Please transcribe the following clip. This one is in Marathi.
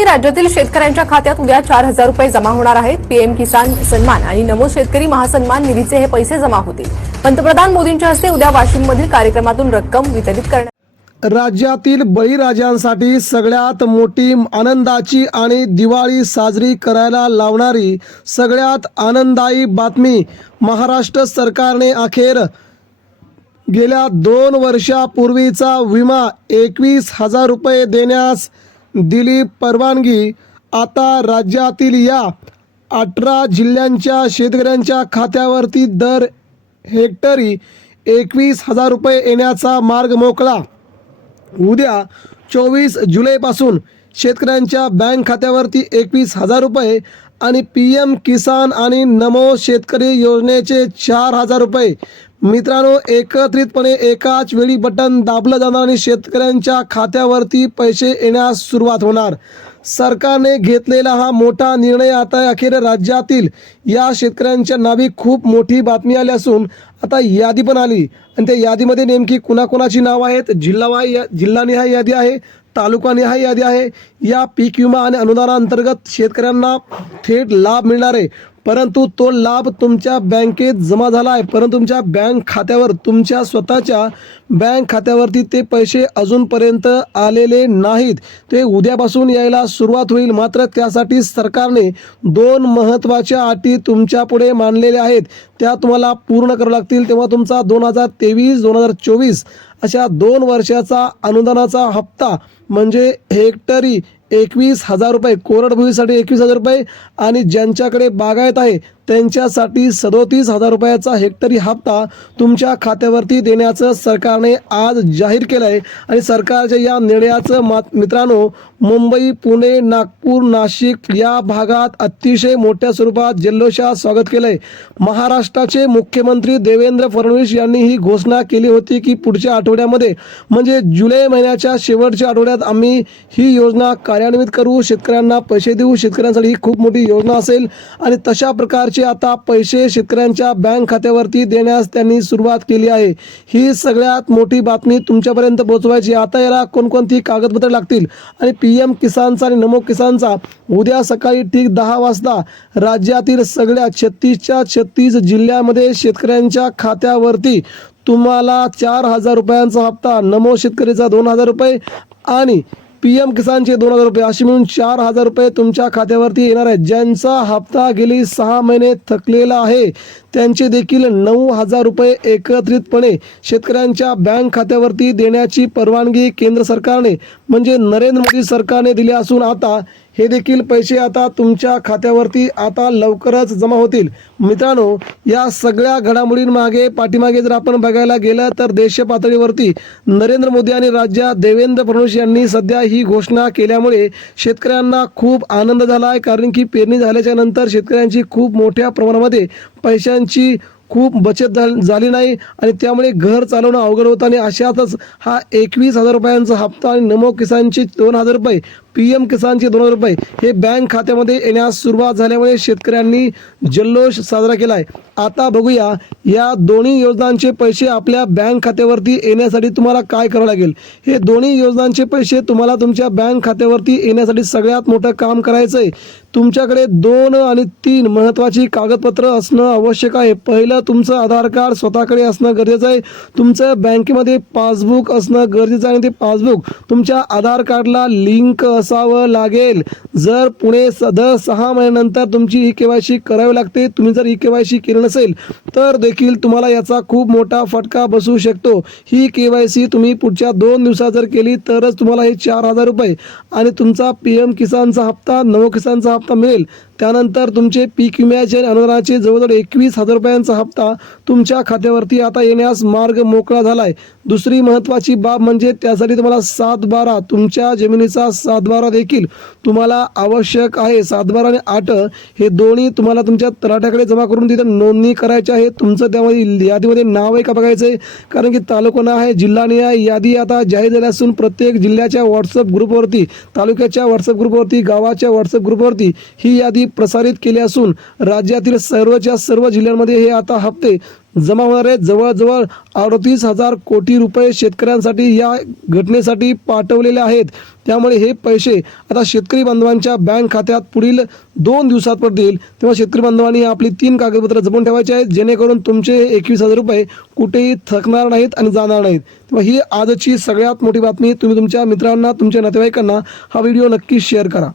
बातमी राज्यातील शेतकऱ्यांच्या खात्यात उद्या 4,000 रुपये जमा होणार आहेत। पीएम किसान सन्मान आणि नमो शेतकरी महासन्मान निधीचे हे पैसे जमा होतील। पंतप्रधान मोदींच्या हस्ते उद्या वाशिममधील कार्यक्रमातून रक्कम वितरित करण्यात। राज्यातील बळीराजांसाठी सगळ्यात मोठी आनंदाची आणि दिवाळी साजरी करायला लावणारी सगळ्यात आनंददायी बातमी, महाराष्ट्र सरकारने अखेर गेल्या 2 वर्षापूर्वीचा विमा 21,000 रुपये देण्यास दिली परवानगी। आता राज्यातील या 18 जिल्ह्यांच्या शेतकऱ्यांच्या खात्यावरती दर हेक्टरी 21,000 रुपये येण्याचा मार्ग मोकळा। उद्या 24 जुलैपासून शेतकऱ्यांच्या बँक खात्यावरती 21,000 रुपये आणि पीएम किसान आणि नमो शेतकरी योजनेचे 4,000 रुपये मित्रांनो एकत्रितपणे एकाच वेळी बटन दाबलं जाणार आणि शेतकऱ्यांच्या खात्यावरती पैसे येण्यास सुरुवात होणार। सरकारने घेतलेला हा मोठा निर्णय आता अखेर राज्यातील या शेतकऱ्यांच्या नावी खूप मोठी बातमी आली असून आता यादी पण आली आणि त्या यादीमध्ये नेमकी कुणाकुणाची नाव आहेत, जिल्हानिहाय यादी आहे, तालुकानिहाय यादी आहे। या पीक विमा आणि अनुदानाअंतर्गत शेतकऱ्यांना थेट लाभ मिळणार आहे, परंतु तो लाभ तुमच्या बँकेत जमा झाला आहे, परंतु तुमच्या बँक खात्यावर तुमच्या स्वतःच्या बँक खात्यावरती ते पैसे अजूनपर्यंत आलेले नाहीत। ते उद्यापासून यायला सुरुवात होईल। मात्र त्यासाठी सरकारने 2 महत्त्वाच्या अटी तुमच्या पुढे मांडलेल्या आहेत, त्या तुम्हाला पूर्ण कराव्या लागतील। तेव्हा तुमचा 2023-2024 अशा 2 वर्षाचा अनुदानाचा हप्ता म्हणजे हेक्टरी 21,000 रुपये, कोरडभुईसाठी 21,000 रुपये आणि ज्यांच्याकडे बागायत आहे त्यांच्यासाठी 37,000 रुपयाचा हेक्टरी हप्ता तुमच्या खात्यावरती देण्याचं सरकारने आज जाहीर केलं आहे। आणि सरकारच्या या निर्णयाचं मित्रांनो मुंबई, पुणे, नागपूर, नाशिक या भागात अतिशय मोठ्या स्वरूपात जल्लोषात स्वागत केलं आहे। महाराष्ट्राचे मुख्यमंत्री देवेंद्र फडणवीस यांनी ही घोषणा केली होती की पुढच्या आठवड्यामध्ये म्हणजे जुलै महिन्याच्या शेवटच्या आठवड्यात आम्ही ही योजना कार्यान्वित करू, शेतकऱ्यांना पैसे देऊ। शेतकऱ्यांसाठी ही खूप मोठी योजना असेल आणि तशा प्रकारचे आता पैसे शेतकऱ्यांच्या बँक खात्यावरती देण्यास त्यांनी सुरुवात केली आहे। ही सगळ्यात मोठी बातमी तुमच्यापर्यंत पोहोचवायची। आता याला कोणकोणती कागदपत्रे लागतील आणि पीएम किसानचा आणि नमो किसानचा उद्या सकाळी ठीक 10 वाजता राज्यातील सगळ्या 36च्या 36 जिल्ह्यामध्ये शेतकऱ्यांच्या खात्यावरती तुम्हाला 4,000 रुपयांचा हप्ता, नमो शेतकरीचा 2,000 रुपये आणि पीएम किसानचे 2,000 रुपये अशी मिळून 4,000 रुपये तुमच्या खात्यावरती येणार आहेत। ज्यांचा हप्ता गेली 6 महिने थकलेला आहे त्यांचे देखील 9,000 रुपये एकत्रितपणे शेतकऱ्यांच्या बँक खात्यावरती देण्याची परवानगी केंद्र सरकारने म्हणजे नरेंद्र मोदी सरकारने दिली असून आता हे देखील पैसे आता तुमच्या खात्यावरती आता लवकरच जमा होतील। मित्रांनो या सगळ्या घडामोडींमागे पाठीमागे जर आपण बघायला गेलं तर देश पातळीवरती नरेंद्र मोदी आणि राज्यात देवेंद्र फडणवीस यांनी सध्या ही घोषणा केल्यामुळे शेतकऱ्यांना खूप आनंद झाला आहे, कारण की पेरणी झाल्याच्या नंतर शेतकऱ्यांची खूप मोठ्या प्रमाणामध्ये पैशांची खूप बचत झाली नाही आणि त्यामुळे घर चालवणं अवघड होतं आणि अशातच हा 21,000 रुपयांचा हप्ता आणि नमो किसानचे 2,000 रुपये, पीएम किसानचे 2,000 रुपये हे बँक खात्यामध्ये येण्यास सुरुवात झाल्यामुळे शेतकऱ्यांनी जल्लोष साजरा केला आहे। आता बघूया या दोन्ही योजनांचे पैसे आपल्या बँक खात्यावरती येण्यासाठी तुम्हाला काय करावं लागेल। हे दोन्ही योजनांचे पैसे तुम्हाला तुमच्या बँक खात्यावरती येण्यासाठी सगळ्यात मोठं काम करायचं आहे। तुमच्याकडे 2 आणि 3 महत्त्वाची कागदपत्र असणं आवश्यक आहे। पहिलं तुमचं आधार कार्ड स्वतःकडे असणं गरजेचं आहे, तुमचं बँकेमध्ये पासबुक असणं गरजेचं आहे आणि ते पासबुक तुमच्या आधार कार्डला लिंक असावं लागेल। जर पुणे 6 महिन्यानंतर तुमची ई-केवायसी करावी लागते, तुम्ही जर ई-केवायसी केली नसेल तर देखील तुम्हाला याचा खूप मोठा फटका बसू शकतो। ही केवायसी तुम्ही पुढच्या 2 दिवसात जर केली तरच तुम्हाला हे 4,000 रुपये आणि तुमचा पीएम किसानचा हप्ता, नमो किसानचा हप्ता मिळेल। त्यानंतर तुमचे पीक विम्याचे आणि अनुदानाचे जवळजवळ 21,000 रुपयांचा हप्ता तुमच्या खात्यावरती आता येण्यास मार्ग मोकळा झाला आहे। दुसरी महत्त्वाची बाब म्हणजे त्यासाठी तुम्हाला 7/12 तुमच्या जमिनीचा 7/12 देखील तुम्हाला आवश्यक आहे। 7/12 आणि 8 हे दोन्ही तुम्हाला तुमच्या तलाठ्याकडे जमा करून तिथं नोंदणी करायची आहे। तुमचं त्यामध्ये यादीमध्ये नाव आहे का बघायचं आहे, कारण की तालुकानिहाय जिल्हानिहाय यादी आता जाहीर झाली असून प्रत्येक जिल्ह्याच्या व्हॉट्सअप ग्रुपवरती, तालुक्याच्या व्हॉट्सअप ग्रुपवरती, गावाच्या व्हॉट्सअप ग्रुपवरती ही यादी प्रसारित केले असून राज्यातील सर्वच्या सर्व जिल्ह्यांमध्ये हे आता हप्ते जमा होणार आहेत. जवळजवळ 38,000 कोटी रुपये शेतकऱ्यांसाठी या घटनेसाठी पाठवलेले आहेत. त्यामुळे हे पैसे आता शेतकरी बांधवांच्या बँक खात्यात पुढील 2 दिवसात पडतील. तेव्हा शेतकरी बांधवांनी आपली 3 कागदपत्र जपून ठेवायची आहेत, जेणेकरून तुमचे 21,000 रुपये कुठेही थकणार नाहीत आणि जाणार नाहीत. तेव्हा ही आजची सगळ्यात मोठी बातमी. तुम्ही तुमच्या मित्रांना, तुमच्या नातेवाईकांना हा व्हिडिओ नक्की शेअर करा.